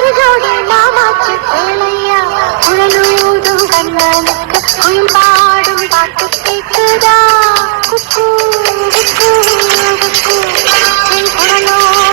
ஒரு ஜோடி நாமாச்சு சேலையா குழலூதும் கண்ணனுக்கு குயில் பாடும் பாட்டு கேட்குதா